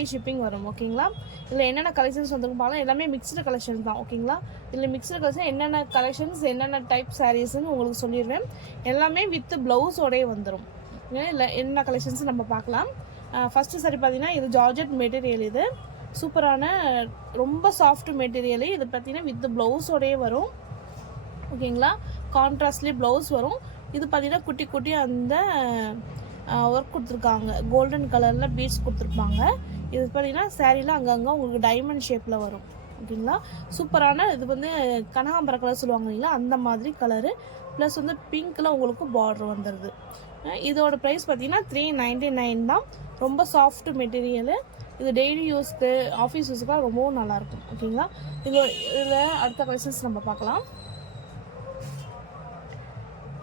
Shipping வரும். ஓகேங்களா? இதில் என்னென்ன கலெக்ஷன்ஸ் வந்துருக்கு பார்க்கலாம். எல்லாமே மிக்ஸ்டு கலெக்ஷன் தான். ஓகேங்களா? இதில் மிக்ஸ்டு கலெக்ஷன் என்னென்ன கலெக்ஷன்ஸ் என்னென்ன டைப் சாரீஸ்ன்னு உங்களுக்கு சொல்லிடுவேன். எல்லாமே வித் ப்ளவுஸோடய வந்துடும். இல்லை என்ன கலெக்ஷன்ஸ் நம்ம பார்க்கலாம். ஃபஸ்ட்டு சாரி பார்த்தீங்கன்னா இது ஜார்ஜெட் மெட்டீரியல். இது சூப்பரான ரொம்ப சாஃப்ட் மெட்டீரியல். இது பார்த்தீங்கன்னா வித் ப்ளவுஸோடய வரும். ஓகேங்களா? கான்ட்ராஸ்ட்லி ப்ளவுஸ் வரும். இது பார்த்தீங்கன்னா குட்டி குட்டி அந்த ஒர்க் கொடுத்துருக்காங்க. கோல்டன் கலரில் பீட்ஸ் கொடுத்துருப்பாங்க. இது பார்த்தீங்கன்னா சேரீல அங்கங்கே உங்களுக்கு டைமண்ட் ஷேப்பில் வரும். ஓகேங்களா? சூப்பரான இது வந்து கனகாம்பர கலர் சொல்லுவாங்க இல்லைங்களா, அந்த மாதிரி கலரு ப்ளஸ் வந்து பிங்க்கில் உங்களுக்கு பார்டர் வந்துடுது. இதோட ப்ரைஸ் பார்த்தீங்கன்னா 399 தான். ரொம்ப சாஃப்ட் மெட்டீரியலு. இது டெய்லி யூஸ்க்கு ஆஃபீஸ் யூஸுக்குலாம் ரொம்பவும் நல்லாயிருக்கும். ஓகேங்களா? இதில் அடுத்த கலெக்ஷன்ஸ் நம்ம பார்க்கலாம்.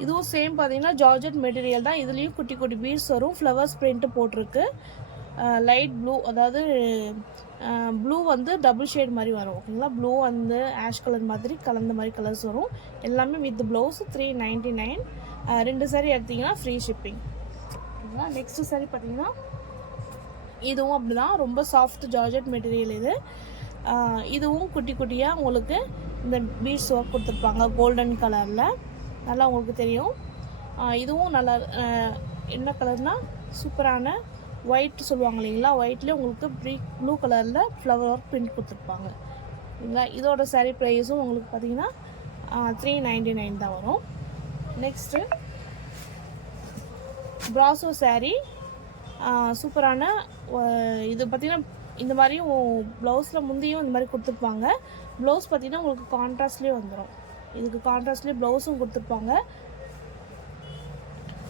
இதுவும் சேம் பார்த்தீங்கன்னா ஜார்ஜெட் மெட்டீரியல் தான். இதுலேயும் குட்டி குட்டி பீட்ஸ் வரும். ஃப்ளவர்ஸ் பிரிண்ட்டு போட்டிருக்கு. லைட் ப்ளூ, அதாவது ப்ளூ வந்து டபுள் ஷேட் மாதிரி வரும். ஓகேங்களா? ப்ளூ வந்து ஆஷ் கலர் மாதிரி கலந்த மாதிரி கலர்ஸ் வரும். எல்லாமே வித் ப்ளவுஸ் 399. 2 சாரி எடுத்திங்கன்னா ஃப்ரீ ஷிப்பிங். ஓகேங்களா? நெக்ஸ்ட்டு சாரி பார்த்தீங்கன்னா இதுவும் அப்படி தான். ரொம்ப சாஃப்ட் ஜார்ஜெட் மெட்டீரியல் இது. இதுவும் குட்டி குட்டியாக உங்களுக்கு இந்த பீட்ஸ் ஒர்க் கொடுத்துருப்பாங்க கோல்டன் கலரில். நல்லா உங்களுக்கு தெரியும். இதுவும் நல்லா என்ன கலர்னால் சூப்பரான ஒயிட் சொல்லுவாங்க இல்லைங்களா, ஒயிட்லேயே உங்களுக்கு ப்ளூ கலரில் ஃப்ளவர் ஒர்க் பிரிண்ட் கொடுத்துருப்பாங்க. இல்லைங்களா? இதோட சாரீ ப்ரைஸும் உங்களுக்கு பார்த்தீங்கன்னா 399 தான் வரும். நெக்ஸ்ட்டு ப்ராசோ சாரீ. சூப்பரான இது பார்த்திங்கன்னா இந்த மாதிரியும் ப்ளவுஸில் முந்தியும் இந்த மாதிரி கொடுத்துருப்பாங்க. ப்ளவுஸ் பார்த்திங்கன்னா உங்களுக்கு கான்ட்ராஸ்ட்லேயே வந்துடும். இதுக்கு கான்ட்ராஸ்ட்லேயே ப்ளவுஸும் கொடுத்துருப்பாங்க.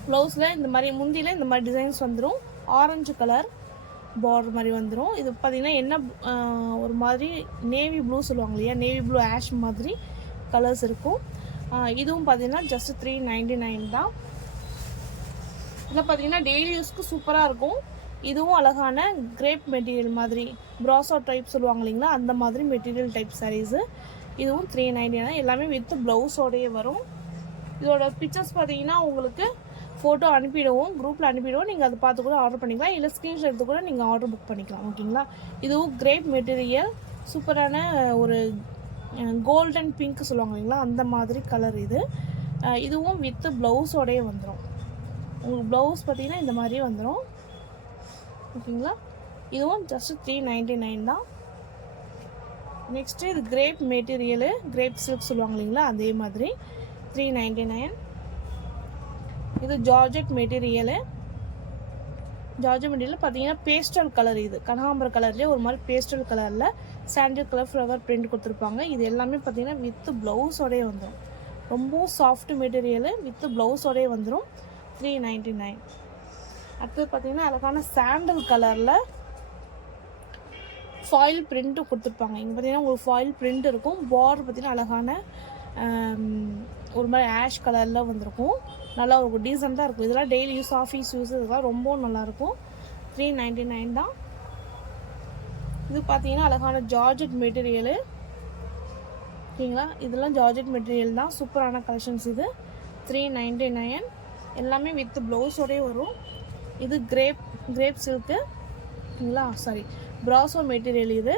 ப்ளவுஸில் இந்த மாதிரி முந்தியில் இந்த மாதிரி டிசைன்ஸ் வந்துடும். ஆரஞ்சு கலர் பார்டர் மாதிரி வந்துடும். இது பார்த்திங்கன்னா என்ன ஒரு மாதிரி நேவி ப்ளூ சொல்லுவாங்க இல்லையா, நேவி ப்ளூ ஆஷ் மாதிரி கலர்ஸ் இருக்கும். இதுவும் பார்த்திங்கன்னா ஜஸ்ட் 399 தான். இதில் பார்த்திங்கன்னா டெய்லி யூஸ்க்கு சூப்பராக இருக்கும். இதுவும் அழகான கிரேப் மெட்டீரியல் மாதிரி ப்ராசோ டைப் சொல்லுவாங்க இல்லைங்களா, அந்த மாதிரி மெட்டீரியல் டைப் சாரீஸு. இதுவும் 399. எல்லாமே வித் ப்ளவுஸோடையே வரும். இதோட பிக்சர்ஸ் பார்த்தீங்கன்னா உங்களுக்கு ஃபோட்டோ அனுப்பிடுவோம், குரூப்பில் அனுப்பிடுவோம். நீங்கள் அதை பார்த்து கூட ஆர்டர் பண்ணிக்கலாம். இல்லை ஸ்க்ரீன்ஷாட் எடுத்து கூட நீங்கள் ஆர்டர் புக் பண்ணிக்கலாம். ஓகேங்களா? இதுவும் கிரேப் மெட்டீரியல். சூப்பரான ஒரு கோல்டன் பிங்க் சொல்லுவாங்க இல்லைங்களா, அந்த மாதிரி கலர் இது. இதுவும் வித் ப்ளவுஸோடையே வந்துடும். உங்களுக்கு ப்ளவுஸ் பார்த்தீங்கன்னா இந்த மாதிரியே வந்துடும். ஓகேங்களா? இதுவும் ஜஸ்ட் 399 தான். நெக்ஸ்ட்டு இது கிரேப் மெட்டீரியலு, கிரேப் சில்க் சொல்லுவாங்க இல்லைங்களா, அதே மாதிரி 399. இது ஜார்ஜெட் மெட்டீரியலு. ஜார்ஜெட் மெட்டீரியல் பார்த்தீங்கன்னா பேஸ்டல் கலர். இது கனகாம்பர கலர்லேயே ஒரு மாதிரி பேஸ்டல் கலரில் சாண்டில் கலர் ஃப்ளவர் பிரிண்ட் கொடுத்துருப்பாங்க. இது எல்லாமே பார்த்தீங்கன்னா வித் ப்ளவுஸோடய வந்துடும். ரொம்ப சாஃப்ட் மெட்டீரியலு வித் ப்ளவுஸோடய வந்துடும். 399. அடுத்தது பார்த்தீங்கன்னா அழகான சாண்டல் கலரில் ஃபாயில் பிரிண்ட்டு கொடுத்துருப்பாங்க. இங்கே பார்த்தீங்கன்னா உங்களுக்கு ஃபாயில் பிரிண்ட் இருக்கும். பார்டர் பார்த்தீங்கன்னா அழகான ஒரு மாதிரி ஆஷ் கலரில் வந்திருக்கும். நல்லா ஒரு டீசெண்டாக இருக்கும். இதெல்லாம் டெய்லி யூஸ், ஆஃபீஸ் யூஸ், இதெல்லாம் ரொம்பவும் நல்லாயிருக்கும். 399 தான். இது பார்த்தீங்கன்னா அழகான ஜார்ஜெட் மெட்டீரியலு. ஓகேங்களா? இதெல்லாம் ஜார்ஜெட் மெட்டீரியல் தான். சூப்பரான கலெக்ஷன்ஸ் இது. 399. எல்லாமே வித் ப்ளவுஸோடய வரும். இது கிரேப் சில்க்கு. ஓகேங்களா? Sorry, ப்ராசோ material. இது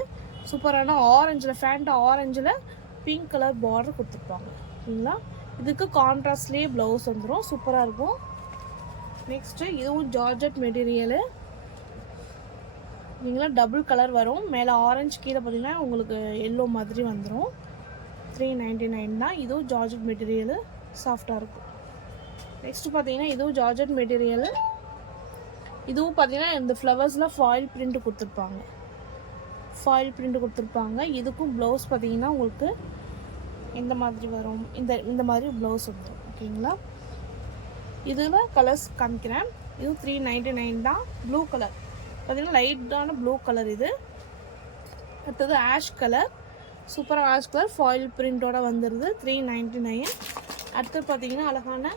சூப்பரான ஆரஞ்சில் ஃபேண்ட் ஆரஞ்சில் பிங்க் கலர் பார்டர் கொடுத்துருப்பாங்க. ஓகேங்களா? இதுக்கு கான்ட்ராஸ்ட்லேயே ப்ளவுஸ் வந்துடும். சூப்பராக இருக்கும். நெக்ஸ்ட்டு இதுவும் ஜார்ஜெட் மெட்டீரியலு. ஓகேங்களா? டபுள் கலர் வரும். மேலே ஆரஞ்சு, கீழே பார்த்தீங்கன்னா உங்களுக்கு எல்லோ மாதிரி வந்துடும். 399 தான். இதுவும் ஜார்ஜெட் மெட்டீரியலு, சாஃப்டாக இருக்கும். நெக்ஸ்ட்டு பார்த்தீங்கன்னா இதுவும் ஜார்ஜெட் மெட்டீரியலு. இதுவும் பார்த்தீங்கன்னா இந்த ஃப்ளவர்ஸில் ஃபாயில் பிரிண்ட் கொடுத்துருப்பாங்க. இதுக்கும் ப்ளவுஸ் பார்த்தீங்கன்னா உங்களுக்கு இந்த மாதிரி வரும். இந்த மாதிரி ப்ளவுஸ் வந்துடும். ஓகேங்களா? இதில் கலர்ஸ் காமிக்கிறேன். இதுவும் 399 தான். ப்ளூ கலர் பார்த்தீங்கன்னா லைட்டான ப்ளூ கலர் இது. அடுத்தது ஆஷ் கலர். சூப்பராக ஆஷ் கலர் ஃபாயில் பிரிண்டோட வந்துடுது. 399. அடுத்தது பார்த்தீங்கன்னா அழகான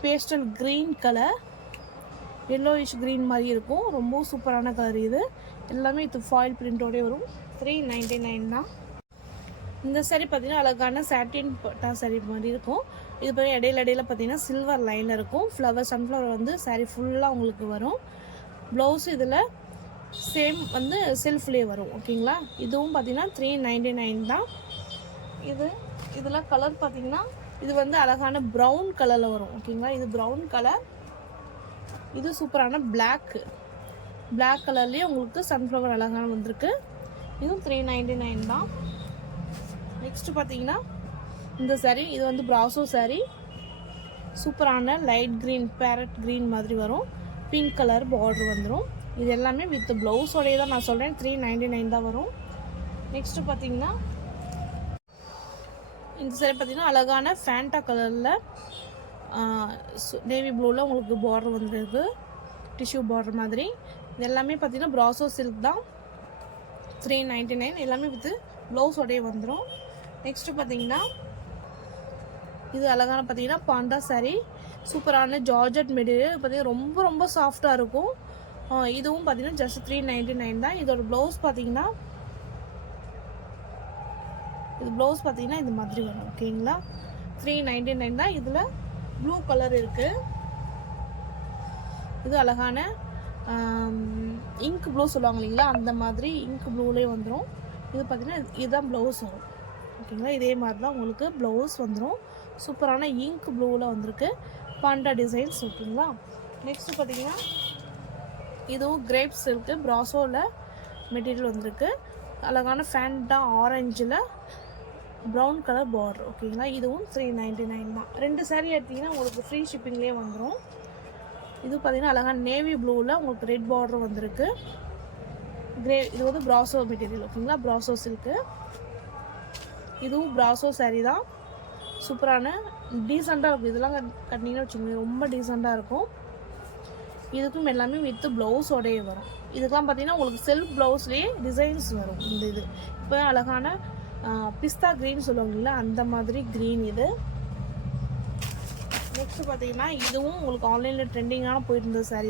pastel green colour, yellowish green மாதிரி இருக்கும். ரொம்ப சூப்பரான கலர் இது. எல்லாமே இது ஃபாயில் பிரிண்டோடய வரும். 399 தான். இந்த சாரீ பார்த்தீங்கன்னா அழகான சாட்டின் பட்டா சாரீ மாதிரி இருக்கும். இது பார்த்தீங்கன்னா இடையில பார்த்தீங்கன்னா சில்வர் லைனில் இருக்கும். சன்ஃப்ளவர் வந்து சாரீ ஃபுல்லாக உங்களுக்கு வரும். ப்ளவுஸ் இதில் சேம் வந்து செல்ஃப்லேயே வரும். ஓகேங்களா, இதுவும் பார்த்தீங்கன்னா 399 தான். இதில் கலர் பார்த்தீங்கன்னா இது வந்து அழகான ப்ரௌன் கலரில் வரும். ஓகேங்களா, இது ப்ரௌன் கலர். இது சூப்பரான பிளாக் கலர்லேயே உங்களுக்கு சன்ஃப்ளவர் அழகான வந்திருக்கு. இதுவும் 399 தான். நெக்ஸ்ட் பார்த்தீங்கன்னா இந்த saree, இது வந்து பிராசோ saree. சூப்பரான லைட் க்ரீன், பேரட் க்ரீன் மாதிரி வரும். பிங்க் கலர் பார்டர் வந்துடும். இது எல்லாமே வித் ப்ளவுஸோடையே தான் நான் சொல்கிறேன். 399 தான் வரும். நெக்ஸ்ட்டு பார்த்தீங்கன்னா இந்த saree பார்த்தீங்கன்னா அழகான ஃபேண்டா கலரில் நேவி ப்ளூவில் உங்களுக்கு பார்டர் வந்துருக்கு, டிஷ்யூ பார்டர் மாதிரி. இது எல்லாமே பார்த்தீங்கன்னா பிராசோ சில்க் தான். 399 எல்லாமே வித் ப்ளவுஸோடையே வந்துடும். நெக்ஸ்ட்டு பார்த்தீங்கன்னா இது அழகான பார்த்தீங்கன்னா பாண்டா saree. சூப்பரான ஜார்ஜட் மெட்டீரியல். பார்த்தீங்கன்னா ரொம்ப ரொம்ப சாஃப்டாக இருக்கும். இதுவும் பார்த்தீங்கன்னா ஜஸ்ட் 399 தான். இதோட ப்ளவுஸ் பார்த்தீங்கன்னா இது மாதிரி வரும். ஓகேங்களா, 399 தான். இதில் ப்ளூ கலர் இருக்குது. இது அழகான இங்க் ப்ளூ சொல்லுவாங்க இல்லைங்களா, அந்த மாதிரி இங்க் ப்ளூலேயே வந்துடும். இது பார்த்தீங்கன்னா இதுதான் ப்ளவுஸ் வரும். ஓகேங்களா, இதே மாதிரி தான் உங்களுக்கு ப்ளவுஸ் வந்துடும். சூப்பரான இங்க் ப்ளூவில் வந்திருக்கு, பாண்டா டிசைன்ஸ். ஓகேங்களா, நெக்ஸ்ட்டு பார்த்தீங்கன்னா இதுவும் கிரேப்ஸ் இருக்குது, பிராசோவில் மெட்டீரியல் வந்திருக்கு. அழகான ஃபேண்டா ஆரஞ்சில் ப்ரௌன் கலர் பார்டர். ஓகேங்களா, இதுவும் 399 தான். 2 saree எடுத்திங்கன்னா உங்களுக்கு ஃப்ரீ ஷிப்பிங்லேயே வந்துடும். இது பார்த்தீங்கன்னா அழகான நேவி ப்ளூவில் உங்களுக்கு ரெட் பார்டர் வந்திருக்கு. இது வந்து பிராசோ மெட்டீரியல். ஓகேங்களா, பிராசோ சில்க்கு. இதுவும் பிராசோ saree தான். சூப்பரான டீசெண்டாக இருக்கும். இதெல்லாம் கட்டினீங்கன்னு வச்சுக்கோங்க, ரொம்ப டீசெண்டாக இருக்கும். இதுக்கும் எல்லாமே வித் ப்ளவுஸோடையே வரும். இதுக்கெல்லாம் பார்த்தீங்கன்னா உங்களுக்கு செல்ஃப் ப்ளவுஸ்லேயே டிசைன்ஸ் வரும். இது இப்போ அழகான பிஸ்தா க்ரீன் சொல்லுவாங்கல்ல, அந்த மாதிரி க்ரீன் இது. நெக்ஸ்ட் பார்த்தீங்கன்னா இதுவும் உங்களுக்கு ஆன்லைனில் ட்ரெண்டிங்கான போயிட்டு இருந்தது saree.